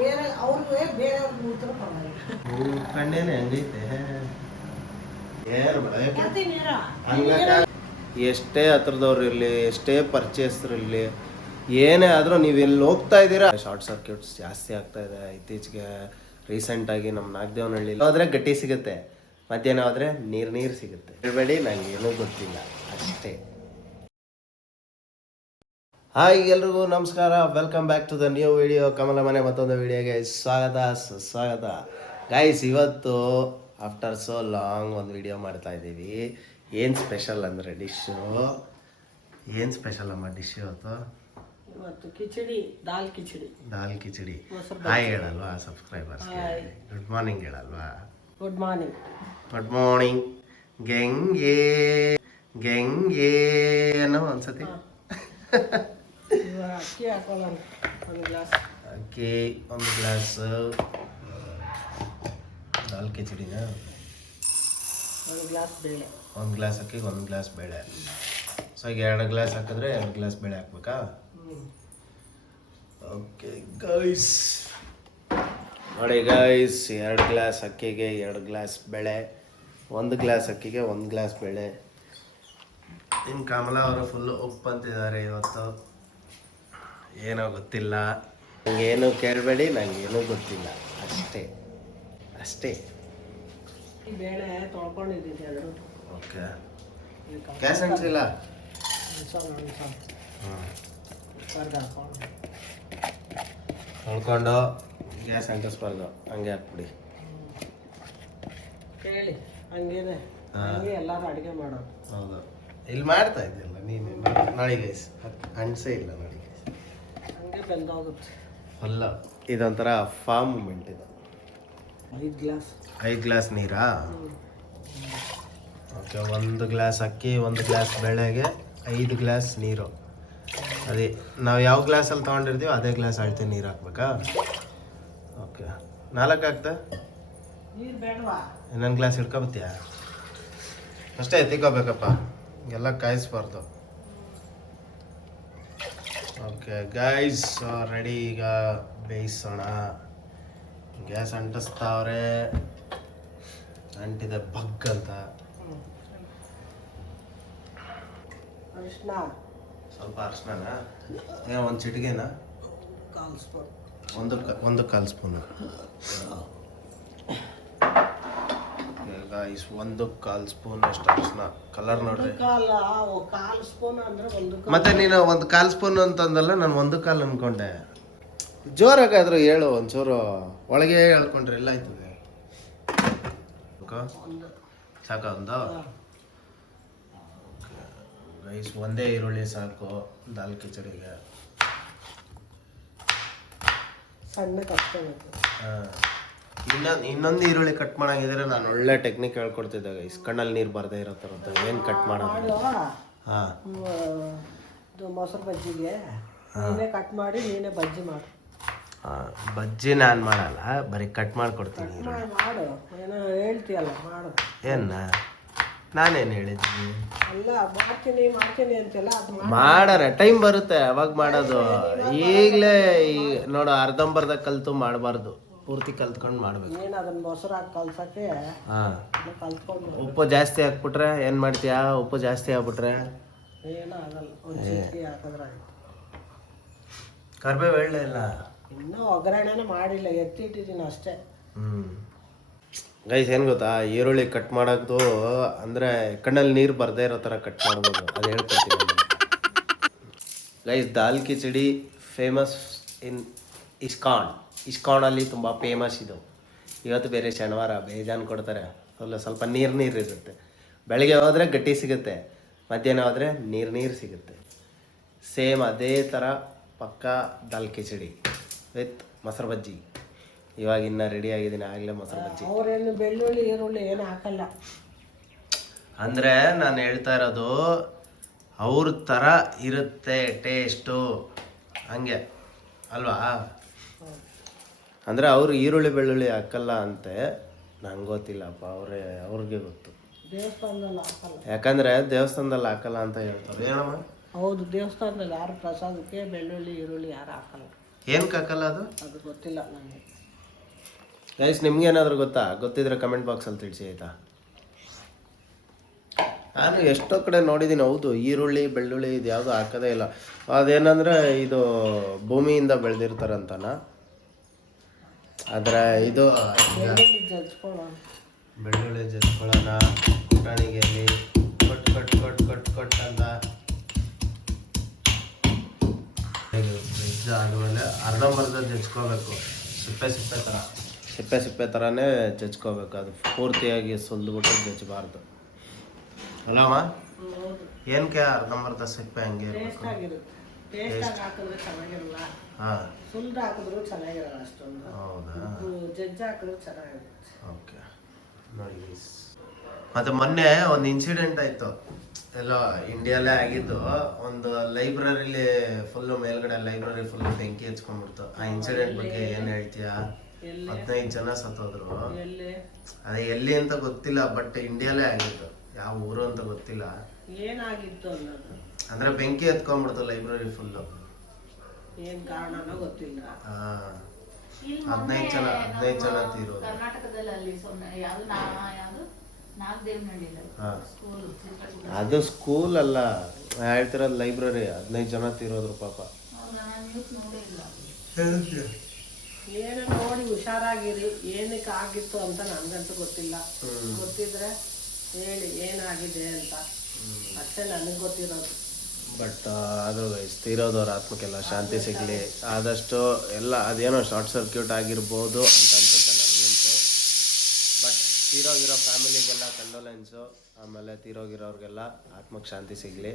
ಬೇರೆ ಅವ್ರಿಗೆ ಬೇರೆಯವ್ರಿಗೆ ಊಟ ಪರವಾಗಿಲ್ಲ. ಕಣ್ಣೇನೆ ಹಂಗೈತೆ. ಎಷ್ಟೇ ಹತ್ರದವ್ರು ಇರಲಿ, ಎಷ್ಟೇ ಪರ್ಚೇಸ್ರು ಇರಲಿ, ಏನೇ ಆದರೂ ನೀವು ಎಲ್ಲಿ ಹೋಗ್ತಾ ಇದ್ದೀರಾ ಶಾರ್ಟ್ ಸರ್ಕ್ಯೂಟ್ಸ್ ಜಾಸ್ತಿ ಆಗ್ತಾ ಇದೆ ಇತ್ತೀಚೆಗೆ. ರೀಸೆಂಟಾಗಿ ನಮ್ಮ ನಾಗದೇವನಹಳ್ಳಿ ಹೋದ್ರೆ ಗಟ್ಟಿ ಸಿಗುತ್ತೆ, ಮಧ್ಯಾಹ್ನ ಹೋದ್ರೆ ನೀರು ಸಿಗುತ್ತೆ. ಹೇಳ್ಬೇಡಿ, ನಂಗೆ ಏನೂ ಗೊತ್ತಿಲ್ಲ ಅಷ್ಟೇ. ಹಾಯ್ ಎಲ್ರಿಗೂ ನಮಸ್ಕಾರ, welcome back to the new video. Kamala ಮನೆ ಮತ್ತೊಂದು ವಿಡಿಯೋಗೆ ಸ್ವಾಗತ ಗೈಸ್. ಇವತ್ತು ಆಫ್ಟರ್ ಸೋ ಲಾಂಗ್ ಒಂದು ವಿಡಿಯೋ ಮಾಡ್ತಾ ಇದ್ದೀವಿ. ಏನು ಸ್ಪೆಷಲ್ ಅಂದರೆ ಡಿಶ್ಶು. ಏನು ಸ್ಪೆಷಲ್ ಅಮ್ಮ ಡಿಶ್ ಇವತ್ತು? ಕಿಚಡಿ, ದಾಲ್ ಕಿಚಡಿ. ಹಾಯ್ ಹೇಳಲ್ವಾ ಸಬ್ಸ್ಕ್ರೈಬರ್ಸ್ಗೆ? ಗುಡ್ ಮಾರ್ನಿಂಗ್ ಹೇಳಲ್ವಾ? ಗುಡ್ ಮಾರ್ನಿಂಗ್ ಗೆಂಗೆ ಅನ್ನೋ ಒಂದ್ಸತಿ. ಅಕ್ಕಿ ಹಾಕೋಣ ಒಂದು ಗ್ಲಾಸ್. ಅಕ್ಕಿ ಒಂದು ಗ್ಲಾಸ್ ದಾಲ್ ಕಿಚಡಿನ, ಒಂದು ಗ್ಲಾಸ್ ಬೇಳೆ, ಒಂದು ಗ್ಲಾಸ್ ಅಕ್ಕಿಗೆ ಒಂದು ಗ್ಲಾಸ್ ಬೇಳೆ. ಸೊ ಈಗ 2 ಗ್ಲಾಸ್ ಹಾಕಿದ್ರೆ 2 ಗ್ಲಾಸ್ ಬೇಳೆ ಹಾಕ್ಬೇಕಾ? ಓಕೆ ಗೈಸ್, ನೋಡಿ ಗೈಸ್, 2 ಗ್ಲಾಸ್ ಅಕ್ಕಿಗೆ 2 ಗ್ಲಾಸ್ ಬೇಳೆ, 1 ಗ್ಲಾಸ್ ಅಕ್ಕಿಗೆ 1 ಗ್ಲಾಸ್ ಬೇಳೆ. ನಿಮ್ಮ ಕಮಲ ಅವರು ಫುಲ್ಲು ಉಪ್ಪು ಅಂತಿದ್ದಾರೆ ಇವತ್ತು. ಏನೋ ಗೊತ್ತಿಲ್ಲ, ನನಗೇನು ಕೇಳಬೇಡಿ, ನನಗೇನೂ ಗೊತ್ತಿಲ್ಲ ಅಷ್ಟೇ. ಈ ಬೇಳೆ ತೊಳ್ಕೊಂಡಿದ್ದೀನಿ ಅದು. ಓಕೆ, ಗ್ಯಾಸ್ ಅಂಟಿಲ್ಲ. ತೊಳ್ಕೊಂಡು ಗ್ಯಾಸ್ ಅಂಟಿಸ್ಬಾರ್ದು, ಹಂಗೆ ಹಾಕ್ಬಿಡಿ. ಕೇಳಿ ಹಂಗೇನೆ, ಹಂಗೆ ಎಲ್ಲರೂ ಅಡುಗೆ ಮಾಡೋದು. ಹೌದು, ಇಲ್ಲಿ ಮಾಡ್ತಾ ಇದ್ದಿಲ್ಲ ನೀನು. ನೋಡಿ ಗೈಸ್, ಅಣಿಸೇ ಇಲ್ಲ ನೋಡಿ ಗೈಸ್, ಹಂಗೆ ಬೆಂದೋಗುತ್ತೆ ಫುಲ್ಲ. ಇದೊಂಥರ ಫಾರ್ಮ್ ಮೂಮೆಂಟ್ ಇದು. 5 ಗ್ಲಾಸ್ ನೀರಾ? ಓಕೆ, 1 ಗ್ಲಾಸ್ ಅಕ್ಕಿ 1 ಗ್ಲಾಸ್ ಬೇಳೆಗೆ 5 ಗ್ಲಾಸ್ ನೀರು. ಅದೇ ನಾವು ಯಾವ ಗ್ಲಾಸಲ್ಲಿ ತೊಗೊಂಡಿರ್ತೀವಿ ಅದೇ ಗ್ಲಾಸ್ ಅಳತೆ ನೀರು ಹಾಕ್ಬೇಕಾ? ಓಕೆ, 4 ಹಾಕ್ತಾ? ನೀರು ಬೇಡವಾ? ಇನ್ನೊಂದು ಗ್ಲಾಸ್ ಹಿಡ್ಕೊಬತ್ತೀಯ? ಅಷ್ಟೇ ಎತ್ತಿಕೋಬೇಕಪ್ಪ, ಎಲ್ಲ ಕಾಯಿಸ್ಬಾರ್ದು. Okay guys, ready. ಈಗ ಬೇಯಿಸೋಣ. ಗ್ಯಾಸ್ ಅಂಟಿಸ್ತಾವ್ರೆ, ಅಂಟಿದೆ ಬಗ್ ಅಂತ. ಅರಿಶಿನ ಸ್ವಲ್ಪ ಅರಿಶಿನ, ಒಂದು ಚಿಟಿಗೆನಾ? 1/4 ಸ್ಪೂನ್. ಒಂದು ಕಾಲು ಸ್ಪೂನು ಗೈಸ್, 1/4 ಸ್ಪೂನ್ ಅಷ್ಟು ಅರಿಶಿನ. ಕಲರ್ ನೋಡ್ರಿ. 1/4 ಸ್ಪೂನ್ ಅಂದ್ರೆ ಮತ್ತೆ ನೀನು 1/4 ಸ್ಪೂನ್ ಅಂತಂದಲ್ಲ, ನಾನು 1/4 ಅನ್ಕೊಂಡೆ. ಜೋರಾಗಾದ್ರೂ ಹೇಳು, ಒಂಚೂರು ಒಳಗೆ ಹೇಳ್ಕೊಂಡ್ರೆ ಎಲ್ಲ ಆಯ್ತದೆ. ಸಾಕ ಒಂದು ಗೈಸ್, ಒಂದೇ ಈರುಳ್ಳಿ ಸಾಕು ದಾಲ್ ಕಿಚಡಿಗೆ. ಸಣ್ಣ ಕಟ್ಕೋಬೇಕು. ಇನ್ನೊಂದು ಈರುಳ್ಳಿ ಕಟ್ ಮಾಡಂಗಿದ್ರೆ ನಾನು ಒಳ್ಳೆ ಟೆಕ್ನಿಕ್ ಹೇಳ್ಕೊಡ್ತಿದ್ದೆ ಗೈಸ್, ಕಣ್ಣಲ್ಲಿ ನೀರು ಬರದೇ ಇರೋ ಥರದ್ದು. ಏನು ಕಟ್ ಮಾಡೋದು? ಹಾಂ, ಮೊಸರು ಬಜ್ಜಿಗೆ ನೀನೇ ಕಟ್ ಮಾಡಿ ನೀನೇ ಬಜ್ಜಿ ಮಾಡು. ಬಜ್ಜಿ ನಾನು ಮಾಡಲ್ಲ, ಬರೀ ಕಟ್ ಮಾಡಿಕೊಡ್ತೀನಿ. ಮಾಡು, ಏನೋ ಹೇಳ್ತೀಯಲ್ಲ, ಮಾಡು. ಏನ ನಾನೇನು ಹೇಳಿದ್ದೀನಿ? ಅಲ್ಲ, ಮಾಡ್ತೀನಿ ಅಂತೆಲ್ಲ, ಅದು ಮಾಡಾರೆ ಟೈಮ್ ಬರುತ್ತೆ ಅವಾಗ ಮಾಡೋದು. ಈಗಲೇ ನೋಡು, ಅರ್ಧಂಬರ್ಧ ಕಲ್ತು ಮಾಡಬಾರ್ದು, ಪೂರ್ತಿ ಕಲ್ತ್ಕೊಂಡು ಮಾಡ್ಬೇಕು. ಏನು ಅದನ್ನ ಮೊಸರು ಹಾಕಿ ಕಲ್ಸಕ್ಕೆ. ಹಾಂ, ಕಲ್ತ್ಕೊಂಡು. ಉಪ್ಪು ಜಾಸ್ತಿ ಹಾಕ್ಬಿಟ್ರೆ ಏನು ಮಾಡ್ತೀಯಾ? ಉಪ್ಪು ಜಾಸ್ತಿ ಆಗ್ಬಿಟ್ರೆ ಏನೂ ಆಗಲ್ಲ, ಒಂದು ಚಿಟಿಕೆ ಹಾಕಿದ್ರೆ ಆಯ್ತು. ಕರ್ಬೇವು ಎಳ್ಳೆ ಇಲ್ಲ, ಇನ್ನೂ ಒಗ್ಗರಣೆನೇ ಮಾಡಿಲ್ಲ, ಎತ್ತಿಟ್ಟಿದ್ದೀನಿ ಅಷ್ಟೇ. ಗೈಸ್, ಏನು ಗೊತ್ತಾ, ಈರುಳ್ಳಿ ಕಟ್ ಮಾಡೋದು ಅಂದರೆ ಕಣ್ಣಲ್ಲಿ ನೀರು ಬರದೇ ಇರೋ ಥರ ಕಟ್ ಮಾಡ್ಬೋದು, ಅದು ಹೇಳ್ಕೊಡ್ತೀನಿ ಗೈಸ್. ದಾಲ್ ಕಿಚಡಿ ಫೇಮಸ್ ಇನ್ ಇಸ್ಕಾನಲ್ಲಿ ತುಂಬ ಫೇಮಸ್ ಇದು. ಇವತ್ತು ಬೇರೆ ಶನಿವಾರ, ಬೇಜಾನ್ ಕೊಡ್ತಾರೆ. ಸ್ವಲ್ಪ ನೀರು ಇರುತ್ತೆ. ಬೆಳಗ್ಗೆ ಹೋದರೆ ಗಟ್ಟಿ ಸಿಗುತ್ತೆ, ಮಧ್ಯಾಹ್ನ ಹೋದರೆ ನೀರು ಸಿಗುತ್ತೆ. ಸೇಮ್ ಅದೇ ಥರ ಪಕ್ಕಾ ದಾಲ್ ಕಿಚಡಿ ವಿತ್ ಮೊಸರು ಬಜ್ಜಿ. ಇವಾಗ ಇನ್ನು ರೆಡಿ ಆಗಿದ್ದೀನಿ, ಆಗಲೇ ಮೊಸರು ಬಜ್ಜಿ. ಅವರೇನು ಬೆಳ್ಳುಳ್ಳಿ ಈರುಳ್ಳಿ ಏನು ಹಾಕಲ್ಲ. ಅಂದರೆ ನಾನು ಹೇಳ್ತಾ ಇರೋದು ಅವ್ರ ಥರ ಇರುತ್ತೆ ಟೇಸ್ಟು, ಹಂಗೆ ಅಲ್ವಾ? ಅಂದರೆ ಅವರು ಈರುಳ್ಳಿ ಬೆಳ್ಳುಳ್ಳಿ ಹಾಕಲ್ಲ ಅಂತೆ, ನಂಗೆ ಗೊತ್ತಿಲ್ಲಪ್ಪ, ಅವ್ರಿಗೆ ಗೊತ್ತು. ದೇವಸ್ಥಾನದಲ್ಲಿ ಹಾಕಲ್ಲ, ಯಾಕಂದರೆ ದೇವಸ್ಥಾನದಲ್ಲಿ ಹಾಕಲ್ಲ ಅಂತ ಹೇಳ್ತಾರೆ. ಏನಮ್ಮ? ಹೌದು, ದೇವಸ್ಥಾನದಲ್ಲಿ ಯಾರು ಪ್ರಸಾದಕ್ಕೆ ಬೆಳ್ಳುಳ್ಳಿ ಈರುಳ್ಳಿ ಯಾರು ಹಾಕಲ್ಲ. ಏನಕ್ಕೆ ಹಾಕಲ್ಲ ಅದು? ಅದು ಗೊತ್ತಿಲ್ಲ ನನಗೆ. ಗೈಸ್ ನಿಮ್ಗೆ ಏನಾದರೂ ಗೊತ್ತಾ? ಗೊತ್ತಿದ್ರೆ ಕಮೆಂಟ್ ಬಾಕ್ಸಲ್ಲಿ ತಿಳಿಸಿ ಆಯಿತಾ. ನಾನು ಎಷ್ಟೋ ಕಡೆ ನೋಡಿದ್ದೀನಿ, ಹೌದು ಈರುಳ್ಳಿ ಬೆಳ್ಳುಳ್ಳಿ ಇದು ಯಾವುದು ಹಾಕೋದೇ ಇಲ್ಲ. ಅದೇನಂದರೆ ಇದು ಭೂಮಿಯಿಂದ ಬೆಳೆದಿರ್ತಾರಂತನ. ಆದರೆ ಇದು ಬೆಳ್ಳುಳ್ಳಿ ಜಜ್ಕೊಳ್ಳೋಣ, ಪುಟಾಣಿಗೆಯಲ್ಲಿ ಕೊಟ್ಟು ಕೊಟ್ಟು ಕೊಟ್ಟು ಕೊಟ್ಟು ಕೊಟ್ಟು ಅಂತ ಆದಮೇಲೆ ಅರ್ಧಂಬರ್ಧ ಜಜ್ಕೋಬೇಕು. ಸಿಪ್ಪೆ ಥರನೇ ಜಜ್ಕೋಬೇಕು. ಅದು ಪೂರ್ತಿಯಾಗಿ ಸುಲಿದ್ಬಿಟ್ಟು ಜಜ್ಬಾರ್ದು ಅಲ್ಲಮ್ಮ? ಏನಕ್ಕೆ ಅರ್ಧಂಬರ್ಧ ಸಿಪ್ಪೆ ಹಂಗೆ ಇರಬೇಕು? ಹಾಂ, ಸುಲ್ದು ಹಾಕಿದ್ರು ಚೆನ್ನಾಗಿರಲ್ಲ ಅಷ್ಟೊಂದು. ಹೌದಾ? ಜಜ್ಜಿ ಹಾಕಿದ್ರು ಚೆನ್ನಾಗಿರುತ್ತೆ. ಓಕೆ ನೋಡಿ. ಮತ್ತು ಮೊನ್ನೆ ಒಂದು ಇನ್ಸಿಡೆಂಟ್ ಆಯಿತು, ಎಲ್ಲ ಇಂಡಿಯಾಲೇ ಆಗಿದ್ದು. ಒಂದು ಲೈಬ್ರರಿಲಿ ಫುಲ್ಲು ಮೇಲ್ಗಡೆ ಲೈಬ್ರರಿ ಫುಲ್ಲು ಬೆಂಕಿ ಹಚ್ಕೊಂಡ್ಬಿಡ್ತು. ಆ ಇನ್ಸಿಡೆಂಟ್ ಬಗ್ಗೆ ಏನು ಹೇಳ್ತೀಯಾ? 15 ಜನ ಸತ್ತೋದ್ರು. ಅದೇ ಎಲ್ಲಿ ಅಂತ ಗೊತ್ತಿಲ್ಲ, ಬಟ್ ಇಂಡಿಯಾಲೇ ಆಗಿತ್ತು. ಯಾವ ಊರು ಅಂತ ಗೊತ್ತಿಲ್ಲ. ಏನಾಗಿತ್ತು ಅನ್ನೋದು ಅಂದ್ರೆ ಬೆಂಕಿ ಹತ್ಕೊಂಡ್ಬಿಡ್ತು ಲೈಬ್ರರಿ ಫುಲ್ಲು. ಏನ್ ಕಾರಣನೋ ಗೊತ್ತಿಲ್ಲ. 15 ಜನ ತೀರೋದು. ಕರ್ನಾಟಕದಲ್ಲಿ ಅಲ್ಲಿ ಅದು ಸ್ಕೂಲ್ ಅಲ್ಲ ಹೇಳ್ತಿರೋದು, ಲೈಬ್ರರಿ. 15 ಜನ ತೀರೋದ್ರು ಪಾಪ. ಏನು ನೋಡಿ ಹುಷಾರಾಗಿರಿ. ಏನಕ್ಕೆ ಆಗಿತ್ತು ಅಂತ ನನ್ಗಂತೂ ಗೊತ್ತಿಲ್ಲ. ಗೊತ್ತಿದ್ರೆ ಹೇಳಿ ಏನಾಗಿದೆ ಅಂತ, ಅಷ್ಟೇ ನನಗೆ ಗೊತ್ತಿರೋದು. ಬಟ್ ಆದರೂ ತೀರೋದವ್ರ ಆತ್ಮಕ್ಕೆಲ್ಲ ಶಾಂತಿ ಸಿಗಲಿ. ಆದಷ್ಟು ಎಲ್ಲ ಅದೇನೋ ಶಾರ್ಟ್ ಸರ್ಕ್ಯೂಟ್ ಆಗಿರ್ಬೋದು ಅಂತ ಅನ್ಸುತ್ತೆ ನನಗಂತೂ. ಬಟ್ ತೀರೋಗಿರೋ ಫ್ಯಾಮಿಲಿಗೆಲ್ಲ ಕಂಡೋಲೆನ್ಸು. ಆಮೇಲೆ ತೀರೋಗಿರೋರಿಗೆಲ್ಲ ಆತ್ಮಕ್ಕೆ ಶಾಂತಿ ಸಿಗಲಿ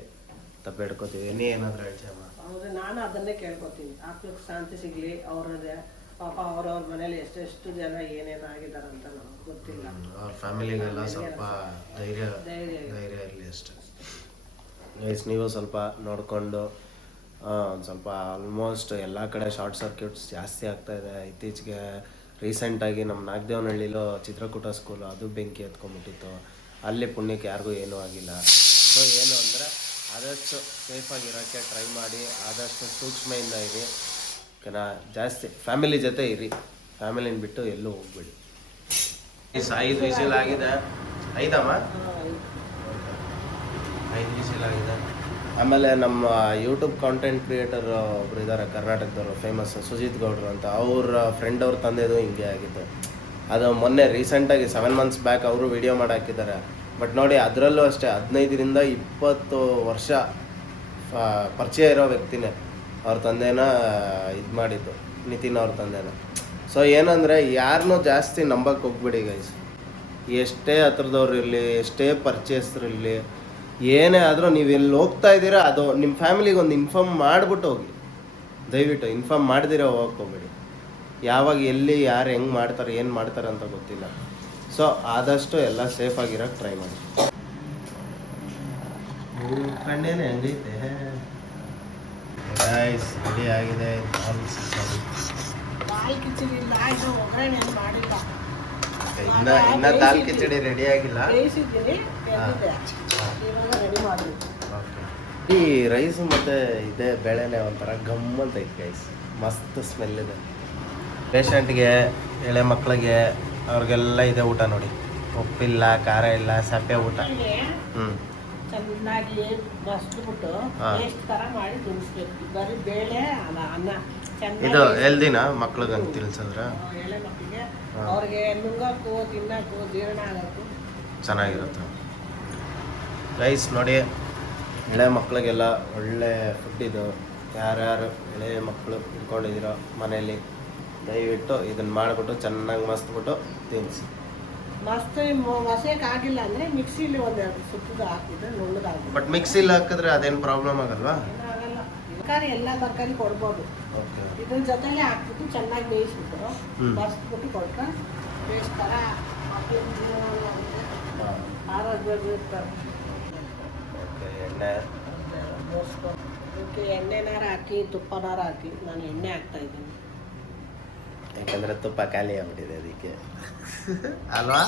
ತಪ್ಪೆಡ್ಕೋತೀವಿ. ನೀ ಏನಾದರೂ ಹೇಳ್ತೀಯಮ್ಮ? ಹೌದು, ನಾನು ಅದನ್ನೇ ಕೇಳ್ಕೊತೀನಿ. ಆತ್ಮಕ್ಕೆ ಶಾಂತಿ ಸಿಗಲಿ. ಅವ್ರದ್ದೇ ಪಾಪ ಅವ್ರವ್ರ ಮನೇಲಿ ಎಷ್ಟೆಷ್ಟು ಜನ ಏನೇನಾಗಿದ್ದಾರಂತ ನಮ್ಗೆ ಗೊತ್ತಿಲ್ಲ. ಅವ್ರ ಫ್ಯಾಮಿಲಿಗೆಲ್ಲ ಸ್ವಲ್ಪ ಧೈರ್ಯ ಇರಲಿ ಅಷ್ಟೇ. ಗೈಸ್ ನೀವು ಸ್ವಲ್ಪ ನೋಡಿಕೊಂಡು ಒಂದು ಸ್ವಲ್ಪ ಆಲ್ಮೋಸ್ಟ್ ಎಲ್ಲ ಕಡೆ ಶಾರ್ಟ್ ಸರ್ಕ್ಯೂಟ್ಸ್ ಜಾಸ್ತಿ ಆಗ್ತಾಯಿದೆ ಇತ್ತೀಚೆಗೆ. ರೀಸೆಂಟಾಗಿ ನಮ್ಮ ನಾಗದೇವನಹಳ್ಳಿಲೋ ಚಿತ್ರಕೂಟ ಸ್ಕೂಲು ಅದು ಬೆಂಕಿ ಎತ್ಕೊಂಡ್ಬಿಟ್ಟಿತ್ತು. ಅಲ್ಲಿ ಪುಣ್ಯಕ್ಕೆ ಯಾರಿಗೂ ಏನೂ ಆಗಿಲ್ಲ. ಸೊ ಏನು ಅಂದರೆ ಆದಷ್ಟು ಸೇಫಾಗಿರೋಕ್ಕೆ ಟ್ರೈ ಮಾಡಿ, ಆದಷ್ಟು ಸೂಕ್ಷ್ಮೆಯಿಂದ ಇರಿ. ಓಕೆನಾ? ಜಾಸ್ತಿ ಫ್ಯಾಮಿಲಿ ಜೊತೆ ಇರಿ, ಫ್ಯಾಮಿಲಿನ ಬಿಟ್ಟು ಎಲ್ಲೂ ಹೋಗ್ಬೇಡಿ. 5 ವಿಸಿಲ್ ಆಗಿದೆ. 5 ವಿಸಿಲ್ ಆಗಿದೆ. ಆಮೇಲೆ ನಮ್ಮ ಯೂಟ್ಯೂಬ್ ಕಾಂಟೆಂಟ್ ಕ್ರಿಯೇಟರ್ ಒಬ್ರು ಇದ್ದಾರೆ ಕರ್ನಾಟಕದವರು, ಫೇಮಸ್ ಸುಜಿತ್ ಗೌಡ್ರು ಅಂತ. ಅವ್ರ ಫ್ರೆಂಡ್ ಅವ್ರ ತಂದೆದು ಹಿಂಗೆ ಆಗಿತ್ತು. ಅದು ಮೊನ್ನೆ ರೀಸೆಂಟಾಗಿ 7 ಮಂತ್ಸ್ ಬ್ಯಾಕ್ ಅವರು ವಿಡಿಯೋ ಮಾಡಿ ಹಾಕಿದ್ದಾರೆ. ಬಟ್ ನೋಡಿ ಅದರಲ್ಲೂ ಅಷ್ಟೇ 15ರಿಂದ 20 ವರ್ಷ ಪರಿಚಯ ಇರೋ ವ್ಯಕ್ತಿನೇ ಅವ್ರ ತಂದೆನ ಇದು ಮಾಡಿದ್ದು, ನಿತಿನ್ ಅವ್ರ ತಂದೆನ. ಸೊ ಏನಂದರೆ ಯಾರನ್ನೂ ಜಾಸ್ತಿ ನಂಬಕ್ಕೆ ಹೋಗ್ಬಿಡಿ ಗೈಸ್. ಎಷ್ಟೇ ಹತ್ರದವ್ರು ಇರಲಿ, ಎಷ್ಟೇ ಪರ್ಚೇಸ್ರಿರಲಿ, ಏನೇ ಆದರೂ ನೀವು ಎಲ್ಲಿ ಹೋಗ್ತಾ ಇದ್ದೀರಾ ಅದು ನಿಮ್ಮ ಫ್ಯಾಮಿಲಿಗೆ ಒಂದು ಇನ್ಫಾರ್ಮ್ ಮಾಡಿಬಿಟ್ಟು ಹೋಗಿ. ದಯವಿಟ್ಟು ಇನ್ಫಾರ್ಮ್ ಮಾಡ್ದಿರ ಹೋಗಕ್ಕೆ ಹೋಗ್ಬೇಡಿ. ಯಾವಾಗ ಎಲ್ಲಿ ಯಾರು ಹೆಂಗೆ ಮಾಡ್ತಾರೆ ಏನು ಮಾಡ್ತಾರೆ ಅಂತ ಗೊತ್ತಿಲ್ಲ. ಸೊ ಆದಷ್ಟು ಎಲ್ಲ ಸೇಫಾಗಿರೋಕ್ಕೆ ಟ್ರೈ ಮಾಡಿ. ಕಣ್ಣೇನೆ ಹೆಂಗೈತೆ ಗೈಸ್, ರೆಡಿ ಆಗಿದೆ. ಇನ್ನ ದಾಲ್ ಕಿಚಡಿ ರೆಡಿ ಆಗಿಲ್ಲ. ಈ ರೈಸು ಮತ್ತು ಇದೇ ಬೇಳೆನೆ ಒಂಥರ ಗಮ್ಮಂತ ಐತೆ ಗೈಸ್, ಮಸ್ತ್ ಸ್ಮೆಲ್ ಇದೆ. ಪೇಷಂಟ್ಗೆ, ಎಳೆ ಮಕ್ಕಳಿಗೆ, ಅವ್ರಿಗೆಲ್ಲ ಇದೆ ಊಟ ನೋಡಿ. ಉಪ್ಪಿಲ್ಲ, ಖಾರ ಇಲ್ಲ, ಸಪ್ಪೆ ಊಟ. ಚೆನ್ನಾಗಿ ಮಸ್ತ್ಬಿಟ್ಟು ಟೇಸ್ಟ್ ಥರ ಮಾಡಿ ತಿನ್ನಿಸ್ಬೇಕು. ಬರೀ ಬೇಳೆ ಅಲ್ಲ ಅನ್ನ ಇದು ಹೆಲ್ದಿನ ಮಕ್ಳಿಗೆ ಅಂತ ತಿನ್ಸಿದ್ರೆ ಎಳೆ ಮಕ್ಕಳಿಗೆ ಅವ್ರಿಗೆ ನುಂಗಕ್ಕೂ ತಿನ್ನಕ್ಕೂ ಜೀರ್ಣ ಆಗೋಕ್ಕೂ ಚೆನ್ನಾಗಿರುತ್ತೆ. ರೈಸ್ ನೋಡಿ, ಎಳೆ ಮಕ್ಕಳಿಗೆಲ್ಲ ಒಳ್ಳೆ ಫುಡ್ ಇದು. ಯಾರ್ಯಾರು ಎಳೆ ಮಕ್ಕಳು ಇಟ್ಕೊಂಡಿದ್ದೀರೋ ಮನೇಲಿ ದಯವಿಟ್ಟು ಇದನ್ನು ಮಾಡಿಬಿಟ್ಟು ಚೆನ್ನಾಗಿ ಮಸ್ತ್ಬಿಟ್ಟು ತಿನ್ನಿಸಿ. ಮಸ್ತ್ ಮಸೆಯಕ್ಕಾಗಿಲ್ಲ ಅಂದರೆ ಮಿಕ್ಸಿಲಿ ಒಂದೆರಡು ಸುತ್ತದ ಹಾಕಿದ್ರೆ ನುಣ್ಣದಾಗುತ್ತೆ. ಬಟ್ ಮಿಕ್ಸಿಲಿ ಹಾಕಿದ್ರೆ ಅದೇನು ಪ್ರಾಬ್ಲಮ್ ಆಗಲ್ವಾ? ಏನಾಗಲ್ಲ. ತರಕಾರಿ ಎಲ್ಲ ತರಕಾರಿ ಕೊಡ್ಬೋದು. ಇದ್ರ ಜೊತೆಲೆ ಹಾಕ್ಬಿಟ್ಟು ಚೆನ್ನಾಗಿ ಬೇಯಿಸ್ಬಿಟ್ಟು ಮಸ್ತ್ಬಿಟ್ಟು ಕೊಟ್ರೆ ಬೇಯಿಸ್ ಥರ ಆರೋಗ್ಯ ಇರ್ತಾರೆ. ಎಣ್ಣೆ ಓಕೆ, ಎಣ್ಣೆನಾರ ಹಾಕಿ ತುಪ್ಪನಾರ ಹಾಕಿ. ನಾನು ಎಣ್ಣೆ ಹಾಕ್ತಾ ಇದ್ದೀನಿ ಯಾಕಂದರೆ ತುಪ್ಪ ಖಾಲಿ ಆಗ್ಬಿಟ್ಟಿದೆ ಅದಕ್ಕೆ ಅಲ್ವಾ?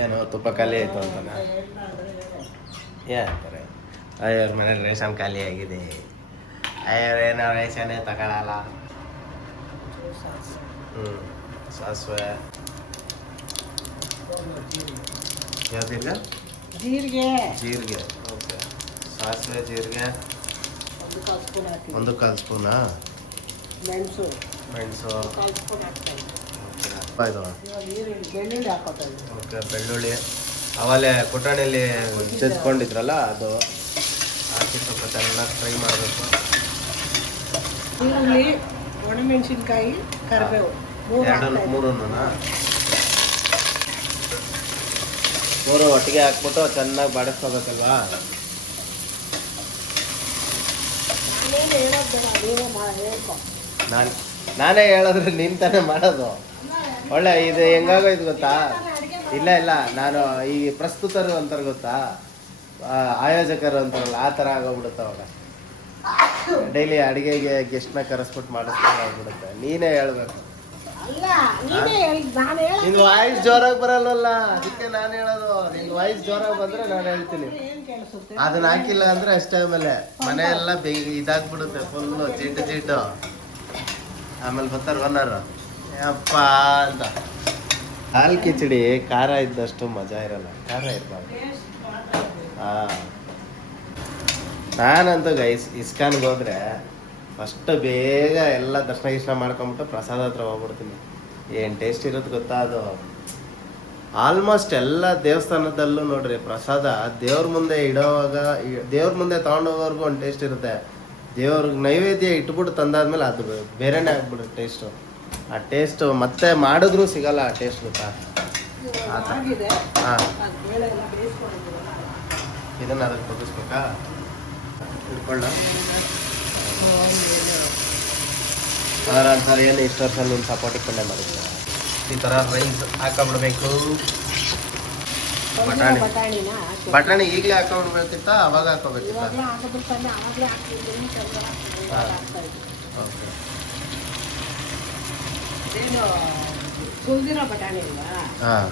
ಏನು ತುಪ್ಪ ಖಾಲಿ ಆಯಿತು ಅಂತಾನೆ ಹೇಳ್ತಾರೆ. ಅವ್ರ ಮನೇಲಿ ರೇಷನ್ ಖಾಲಿ ಆಗಿದೆ. ಏನೋ ರೇಷನೇ ತಗೊಳಲ್ಲ. ಸಾಸಿವೆ ಯಾವ್ದಿಲ್ಲ ಜೀರಿಗೆ. ಓಕೆ, ಸಾಸಿವೆ ಜೀರಿಗೆ 1 ಸ್ಪೂನಾ. ಮೆಣಸು ಓಕೆ. ಬೆಳ್ಳುಳ್ಳಿ ಅವಲೇ ಕುಟಾಣಿಯಲ್ಲಿ ಜಜ್ಕೊಂಡಿದ್ರಲ್ಲ ಅದು ಹಾಕಿ ಸ್ವಲ್ಪ ಚೆನ್ನಾಗಿ ಫ್ರೈ ಮಾಡಬೇಕು. ಈರುಳ್ಳಿ, ಒಣಮೆಣಸಿನ್ಕಾಯಿ, ಕರಿಬೇವು ಮೂರು ಒಟ್ಟಿಗೆ ಹಾಕ್ಬಿಟ್ಟು ಚೆನ್ನಾಗಿ ಬಾಡಿಸ್ಕೋಬೇಕಲ್ವಾ? ನಾನೇ ಹೇಳಿದ್ರೆ ನೀನು ತಾನೇ ಮಾಡೋದು. ಒಳ್ಳೆ ಇದು ಹೆಂಗಾಗೋಯ್ತು ಗೊತ್ತಾ? ಇಲ್ಲ ನಾನು ಈ ಪ್ರಸ್ತುತರು ಅಂತಾರೆ ಗೊತ್ತಾ, ಆಯೋಜಕರು ಅಂತಾರಲ್ಲ, ಆ ಥರ ಆಗೋಗ್ಬಿಡುತ್ತೆ ಅವಾಗ. ಡೈಲಿ ಅಡುಗೆಗೆ ಗೆಸ್ಟ್ನ ಕರೆಸ್ಬಿಟ್ಟು ಮಾಡಿಸ್ಕೊಂಡು ಆಗ್ಬಿಡುತ್ತೆ. ನೀನೇ ಹೇಳ್ಬೇಕು. ನಿನ್ ವಾಯ್ಸ್ ಜೋರಾಗಿ ಬರಲ್ವಲ್ಲ, ಅದಕ್ಕೆ ನಾನು ಹೇಳೋದು. ನಿನ್ ವಾಯ್ಸ್ ಜೋರಾಗಿ ಬಂದ್ರೆ ನಾನು ಹೇಳ್ತೀನಿ. ಅದನ್ನ ಹಾಕಿಲ್ಲ ಅಂದ್ರೆ ಅಷ್ಟೇ, ಆಮೇಲೆ ಮನೆ ಎಲ್ಲ ಇದಾಗ್ಬಿಡುತ್ತೆ ಫುಲ್ಲು ಚೀಟು. ಆಮೇಲೆ ಬರ್ತಾರೆ ಓನರು ಅಪ್ಪ ಅಂತ. ಹಾಲು ಕಿಚಡಿ ಖಾರ ಇದ್ದಷ್ಟು ಮಜಾ ಇರಲ್ಲ, ಖಾರ ಇರಬಾರ್ದು. ನಾನಂತೂ ಗೈಸ್ ಇಸ್ಕಾನ್ಗೆ ಹೋದ್ರೆ ಫಸ್ಟ್ ಬೇಗ ಎಲ್ಲ ದರ್ಶನ ಮಾಡ್ಕೊಂಬಿಟ್ಟು ಪ್ರಸಾದ ಹತ್ರ ಹೋಗ್ಬಿಡ್ತೀನಿ. ಏನು ಟೇಸ್ಟ್ ಇರುತ್ತೆ ಗೊತ್ತಾ ಅದು. ಆಲ್ಮೋಸ್ಟ್ ಎಲ್ಲ ದೇವಸ್ಥಾನದಲ್ಲೂ ನೋಡ್ರಿ ಪ್ರಸಾದ ದೇವ್ರ ಮುಂದೆ ಇಡೋವಾಗ, ದೇವ್ರ ಮುಂದೆ ತೊಗೊಂಡೋಗೋರ್ಗು ಒಂದು ಟೇಸ್ಟ್ ಇರುತ್ತೆ. ದೇವ್ರಿಗೆ ನೈವೇದ್ಯ ಇಟ್ಬಿಟ್ಟು ತಂದಾದ್ಮೇಲೆ ಅದು ಬೇರೆನೇ ಆಗ್ಬಿಡುತ್ತೆ ಟೇಸ್ಟು. ಆ ಟೇಸ್ಟು ಮತ್ತೆ ಮಾಡಿದ್ರೂ ಸಿಗಲ್ಲ ಆ ಟೇಸ್ಟ್ ಗೊತ್ತಾ. ಹಾಂ, ಇದನ್ನು ಅದಕ್ಕೆ ಬಗ್ಗಿಸ್ಬೇಕಾ? ಇಟ್ಕೊಳ್ಳ ಅಂತಾರೆ ಏನು ಇಷ್ಟು ವರ್ಷ ನಿಮ್ಮ ಸಪೋರ್ಟಿಗೆ ಕೊಂಡೆ ಮಾಡಿದ್ದೆ. ಈ ಥರ ರೈಸ್ ಹಾಕೊಂಡ್ಬಿಡ್ಬೇಕು. ಬಟಾಣಿ ಈಗಲೇ ಹಾಕೊಂಡ್ಬಿಡ್ಬೇಕಿತ್ತ, ಅವಾಗ ಹಾಕೋಬೇಕಿತ್ತ? ಹಾಂ,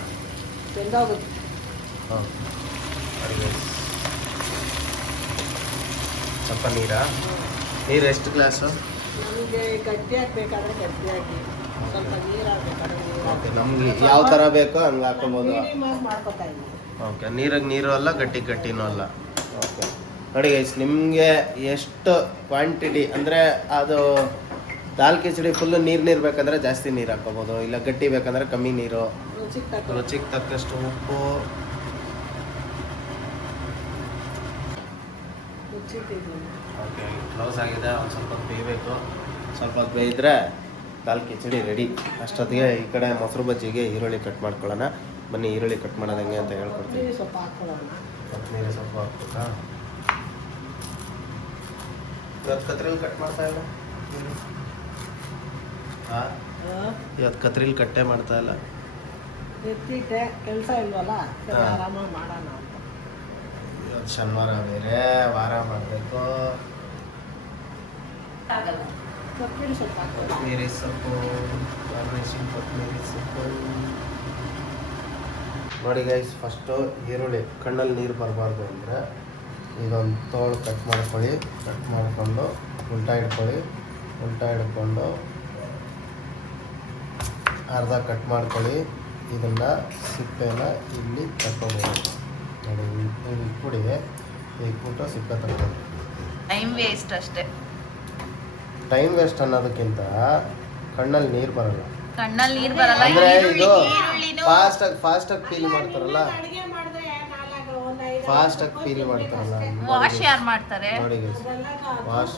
ಸ್ವಲ್ಪ ನೀರು ಎಷ್ಟು ಗ್ಲಾಸು? ಓಕೆ, ನಮ್ಗೆ ಯಾವ ಥರ ಬೇಕೋ ಹಂಗೆ ಹಾಕೋಬೋದು. ಓಕೆ, ನೀರು ಅಲ್ಲ, ಗಟ್ಟಿನೂ ಅಲ್ಲ. ಓಕೆ ನೋಡಿ ಗೈಸ್, ನಿಮಗೆ ಎಷ್ಟು ಕ್ವಾಂಟಿಟಿ ಅಂದರೆ ಅದು ದಾಲ್ ಕಿಚಡಿ ಫುಲ್ಲು ನೀರು ಬೇಕಂದ್ರೆ ಜಾಸ್ತಿ ನೀರು ಹಾಕೋಬೋದು, ಇಲ್ಲ ಗಟ್ಟಿ ಬೇಕಂದ್ರೆ ಕಮ್ಮಿ ನೀರು. ರುಚಿಗೆ ತಕ್ಕಷ್ಟು ಉಪ್ಪು. ಓಕೆ, ಕ್ಲೋಸ್ ಆಗಿದೆ. ಒಂದು ಸ್ವಲ್ಪ ಹೊತ್ತು ಬೇಯಬೇಕು. ಸ್ವಲ್ಪ ಹೊತ್ತು ಬೇಯಿದ್ರೆ ದಾಲ್ ಕಿಚಡಿ ರೆಡಿ. ಅಷ್ಟೊತ್ತಿಗೆ ಈ ಕಡೆ ಮೊಸರು ಬಜ್ಜಿಗೆ ಈರುಳ್ಳಿ ಕಟ್ ಮಾಡ್ಕೊಳ್ಳೋಣ. ಬನ್ನಿ, ಈರುಳ್ಳಿ ಕಟ್ ಮಾಡೋದು ಹೆಂಗೆ ಅಂತ ಹೇಳ್ಕೊಡ್ತೀನಿ. ಕೊತ್ತಂಬರಿ ಸೊಪ್ಪು ಹಾಕ್ಬೇಕಾ? ಇವತ್ತು ಕತ್ರಿಲಿ ಕಟ್ ಮಾಡ್ತಾ ಇಲ್ಲ. ಹಾಂ, ಇವತ್ತು ಕತ್ರಿಲಿ ಕಟ್ಟೆ ಮಾಡ್ತಾ ಇಲ್ಲ. ಕೆಲಸ ಇಲ್ವಲ್ಲ, ಆರಾಮಾಗಿ ಮಾಡೋಣ ಅಂತ. ಇವತ್ತು ಶನಿವಾರ ಬೇರೆ, ವಾರ ಮಾಡಬೇಕು. ಕೊತ್ತಂಬರಿ ಸೊಪ್ಪು, ಗಾರ್ನಿಷಿಂಗ್ ಕೊತ್ತಂಬರಿ ಸೊಪ್ಪು. ನೋಡಿ ಗೈಸ್, ಫಸ್ಟು ಈರುಳ್ಳಿ ಕಣ್ಣಲ್ಲಿ ನೀರು ಬರಬಾರ್ದು ಅಂದರೆ ಇದೊಂದು ತೋಳು ಕಟ್ ಮಾಡ್ಕೊಳ್ಳಿ. ಕಟ್ ಮಾಡಿಕೊಂಡು ಉಲ್ಟಾ ಹಿಡ್ಕೊಂಡು ಅರ್ಧ ಕಟ್ ಮಾಡ್ಕೊಳ್ಳಿ. ಇದನ್ನು ಸಿಪ್ಪೆನ ಇಲ್ಲಿ ತಕ್ಕೊಬೋದು. ನೋಡಿ, ಇಟ್ಬಿಡಿ, ಇಟ್ಬಿಟ್ಟು ಸಿಪ್ಪೆ ತಕ್ಕೊಳ್ಳಿ. ಟೈಮ್ ವೇಸ್ಟ್ ಅಷ್ಟೇ. ಟೈಮ್ ವೇಸ್ಟ್ ಅನ್ನೋದಕ್ಕಿಂತ ಕಣ್ಣಲ್ಲಿ ನೀರು ಬರಲ್ಲ. ಅಂದ್ರೆ ಇದು ಫಾಸ್ಟಾಗಿ ಪೀಲ್ ಮಾಡ್ತಾರಲ್ಲ, ವಾಶ್ ಯಾರು ಮಾಡ್ತಾರೆ? ನೋಡಿ ವಾಶ್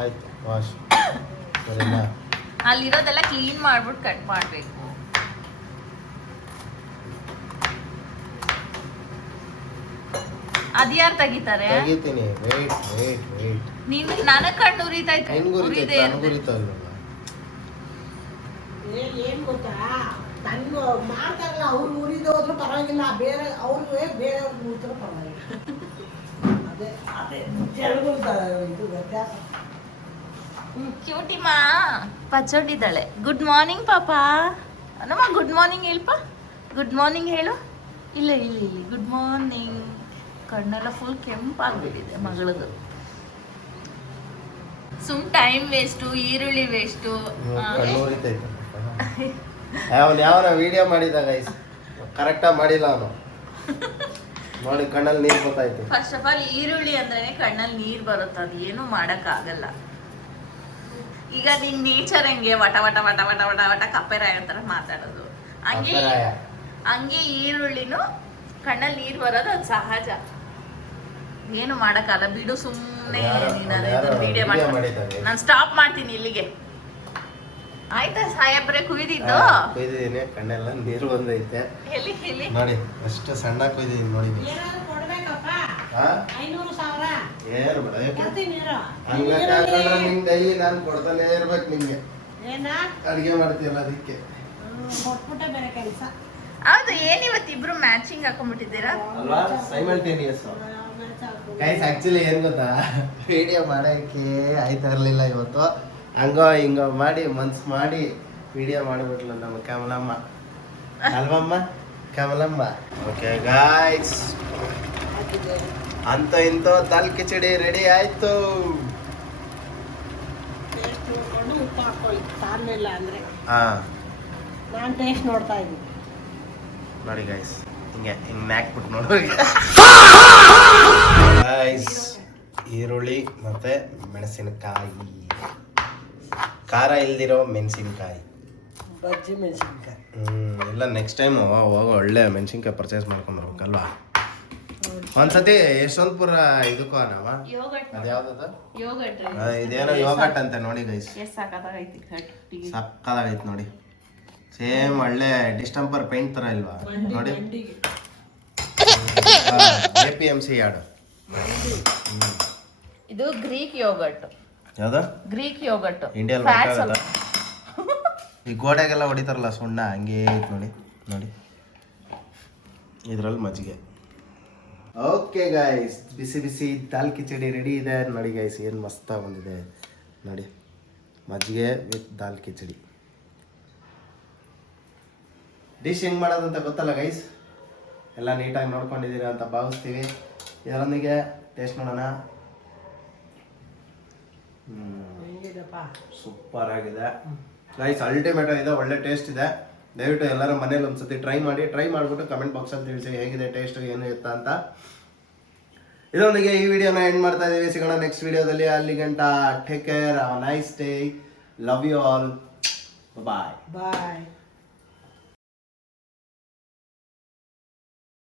ಆಯ್ತು, ವಾಶ್ ಸರಿನಾ? ಅಲ್ಲಿರೋದೆಲ್ಲ ಕ್ಲೀನ್ ಮಾಡ್ಬಿಟ್ಟು ಕಟ್ ಮಾಡ್ಬೇಕು. ಅದ್ಯಾರು ತೆಗಿತಾರೆ? ತೆಗಿತೀನಿ. ವೇಟ್ ನೀನು ನನ್ನ ಕಣ್ಣು ಉರಿತೈತೆ. ಏನ್ ಗೊತ್ತಾ, ನನ್ಗೆ ಮಾಡ್ತಾರಲ್ಲ ಅವ್ರು ಉರಿದೋದ್ರು ಪರವಾಗಿಲ್ಲ, ಬೇರೆ ಬೇರೆಯವ್ರಿಗೆ ಉರಿದ್ರು ಪರವಾಗಿಲ್ಲ. ಅದೇ ಇದು ವ್ಯತ್ಯಾಸ. ಕ್ಯೂಟಿಮಾ ಪಚ್ಚೊಟ್ಟಿದ್ದಾಳೆ. ಗುಡ್ ಮಾರ್ನಿಂಗ್ ಪಾಪ. ನಮ್ಮ ಗುಡ್ ಮಾರ್ನಿಂಗ್ ಹೇಳಪ್ಪ. ಗುಡ್ ಮಾರ್ನಿಂಗ್ ಹೇಳು. ಇಲ್ಲ ಗುಡ್ ಮಾರ್ನಿಂಗ್. ಕಣ್ಣೆಲ್ಲ ಫುಲ್ ಕೆಂಪಾಗ್ಬಿಟ್ಟಿದೆ ಮಗಳದು. ಸುಮ್ ಟೈಮ್ ವೇಸ್ಟು, ಈರುಳ್ಳಿ ವೇಸ್ಟು. ಯಾವನ ವಿಡಿಯೋ ಮಾಡಿದ ಗೈಸ್ ಕರೆಕ್ಟಾಗಿ ಮಾಡಿಲ್ಲ ಅವನು ನೋಡಿ ಕಣ್ಣಲ್ಲಿ ನೀರು ಗೊತ್ತಾಯ್ತು. ಫಸ್ಟ್ ಆಫ್ ಆಲ್ ಈರುಳ್ಳಿ ಅಂದ್ರೆ ಕಣ್ಣಲ್ಲಿ ನೀರ್ ಬರುತ್ತೆ, ಅದು ಏನು ಮಾಡಕ್ ಆಗಲ್ಲ. ಈಗ ನಿನ್ ನೇಚರ್ ಹೆಂಗೆ ವಟ ವಟ ವಟ ವಟ ವಟ ವಟ ಕಪ್ಪೆರಾಯ ತರ ಮಾತಾಡೋದು, ಹಂಗೆ ಈರುಳ್ಳಿನೂ ಕಣ್ಣಲ್ಲಿ ನೀರ್ ಬರೋದು ಅದು ಸಹಜ, ಏನು ಮಾಡಕ್ಕಾಗಲ್ಲ. ಬಿಡು ಸುಮ್ಮನೆ ವಿಡಿಯೋ ಮಾಡ್ತೀನಿ, ನಾನು ಸ್ಟಾಪ್ ಮಾಡ್ತೀನಿ ಇಲ್ಲಿಗೆ. ಆಯ್ತಾ ಸಾಹೇಬ್ರೆ? ಕುಯ್ದಿದ್ದು ಕುಯ್ದಿದ್ದೀನಿ, ಕಣ್ಣೆಲ್ಲ ನೀರು ಬಂದೈತೆ ಎಲ್ಲಿ ಎಲ್ಲಿ ನೋಡಿ, ಅಷ್ಟು ಸಣ್ಣ ಕುಯ್ದಿದ್ದೀನಿ ನೋಡಿ. ಏನಾದ್ರು ಕೊಡ್ಬೇಕಪ್ಪ, ಹಾ 500,000 ಏನು ಬೇಡ, ಕೊಡ್ತೀನಿ ಇರು. ನಿಂಗೆ ಡೈಲಿ ನಾನು ಕೊಡ್ತಾನೆ ಇರ್ಬೇಕು ನಿಂಗೆ. ಏನ ಅಡುಗೆ ಮಾಡ್ತೀಯಲ್ಲ ಅದಕ್ಕೆ ಕೊಟ್ಬಿಟ್ಟೆ ಬೇರೆ ಕೆಲಸ. ಹೌದು, ಏನ್ ಇವತ್ತಿಬ್ರು ಮ್ಯಾಚಿಂಗ್ ಹಾಕೊಂಡ್ಬಿಟ್ಟಿದ್ದೀರಾ? ಅಲ್ವಾ, ಸೈಮಲ್ಟೇನಿಯಸ್. ಗೈಸ್ ಆಕ್ಚುಲಿ ಏನ್ ಗೊತ್ತಾ, ವಿಡಿಯೋ ಮಾಡೋಕ್ಕೆ ಆಯ್ತಾ ಇರಲಿಲ್ಲ ಇವತ್ತು. ಹಂಗೋ ಹಿಂಗೋ ಮಾಡಿ ಮನ್ಸು ಮಾಡಿ ವಿಡಿಯೋ ಮಾಡಿಬಿಟ್ಲು ನಮ್ಮ ಕಮಲಮ್ಮ, ಅಲ್ವಮ್ಮ ಕಮಲಮ್ಮ. ಓಕೆ ಗಾಯ್ಸ್, ಅಂತ ಇಂತ ದಾಲ್ ಕಿಚಡಿ ರೆಡಿ ಆಯ್ತು. ಟೇಸ್ಟ್ ನೋಡ್ಕೊಂಡು ಉಪ್ಪು ಹಾಕೊಳ್ಳಿ, ಸಾರ್ಲಿಲ್ಲ ಅಂದ್ರೆ. ಹಾ ನಾನು ಟೇಸ್ಟ್ ನೋಡ್ತಾ ಇದ್ದೀನಿ. ನೋಡಿ ಗೈಸ್, ಹಿಂಗೆ ನಾಕ್ಬಿಟ್ಟು ನೋಡಿ ಗೈಸ್. ಈರುಳ್ಳಿ ಮತ್ತೆ ಮೆಣಸಿನಕಾಯಿ, ಖಾರ ಇಲ್ದಿರೋ ಮೆಣಸಿನ್ಕಾಯಿ, ಬಜ್ಜಿ ಮೆಣಸಿನ್ಕಾಯಿ. ಇಲ್ಲ ನೆಕ್ಸ್ಟ್ ಟೈಮ್ ಹೋಗೋ ಒಳ್ಳೆ ಮೆಣಸಿನ್ಕಾಯಿ ಪರ್ಚೇಸ್ ಮಾಡ್ಕೊಂಡ್ಬರ್ಬೇಕಲ್ವಾ. ಒಂದ್ಸತಿ ಯಶವಂತಪುರ ಇದಕ್ಕೋ ನಾವ, ಅದ್ಯಾವ್ದದ ಇದೇನೋ ಯೋಗಟ್ ಅಂತ ನೋಡಿ ಗೈಸ್, ಸಕ್ಕದಾಗೈತೆ ನೋಡಿ. ಸೇಮ್ ಒಳ್ಳೆ ಡಿಸ್ಟಂಪರ್ ಪೇಂಟ್ ತರ ಇಲ್ವಾ ನೋಡಿ. APMC ಯಾಡು ಇದು ಗ್ರೀಕ್ ಯೋಗಟ್. ಯಾವ್ದು? Greek yogurt. ಇಂಡಿಯಲ್ಲಿ ಈ ಗೋಡೆಗೆಲ್ಲ ಹೊಡಿತಾರಲ್ಲ ಸುಣ್ಣ, ಹಂಗೆ ಐತೆ ನೋಡಿ. ನೋಡಿ ಇದ್ರಲ್ಲಿ ಮಜ್ಜಿಗೆ. ಓಕೆ ಗೈಸ್, ಬಿಸಿ ಬಿಸಿ ದಾಲ್ ಕಿಚಡಿ ರೆಡಿ ಇದೆ ನೋಡಿ ಗೈಸ್. ಏನು ಮಸ್ತಾಗಿ ಬಂದಿದೆ ನೋಡಿ, ಮಜ್ಜಿಗೆ ವಿತ್ ದಾಲ್ ಕಿಚಡಿ. ಡಿಶ್ ಹೆಂಗೆ ಮಾಡೋದಂತ ಗೊತ್ತಲ್ಲ ಗೈಸ್, ಎಲ್ಲ ನೀಟಾಗಿ ನೋಡ್ಕೊಂಡಿದ್ದೀರಾ ಅಂತ ಭಾವಿಸ್ತೀವಿ. ಇದರೊಂದಿಗೆ ಟೇಸ್ಟ್ ಮಾಡೋಣ. ಸೂಪರ್ ಆಗಿದೆ ಗೈಸ್, ಅಲ್ಟಿಮೇಟ್ ಆಗಿದೆ, ಒಳ್ಳೆ ಟೇಸ್ಟ್ ಇದೆ. ದಯವಿಟ್ಟು ಎಲ್ಲರೂ ಮನೇಲಿ ಒಂದ್ಸತಿ ಟ್ರೈ ಮಾಡಿ, ಟ್ರೈ ಮಾಡಿಬಿಟ್ಟು ಕಮೆಂಟ್ ಬಾಕ್ಸಲ್ಲಿ ತಿಳಿಸಿ ಹೇಗಿದೆ ಟೇಸ್ಟ್, ಏನು ಇತ್ತ ಅಂತ. ಇದರೊಂದಿಗೆ ಈ ವಿಡಿಯೋನ ಎಂಡ್ ಮಾಡ್ತಾ ಇದ್ದೀವಿ. ಸಿಗೋಣ ನೆಕ್ಸ್ಟ್ ವಿಡಿಯೋದಲ್ಲಿ. ಅಲ್ಲಿ ಗಂಟ take care, have a nice day, love you all, bye bye.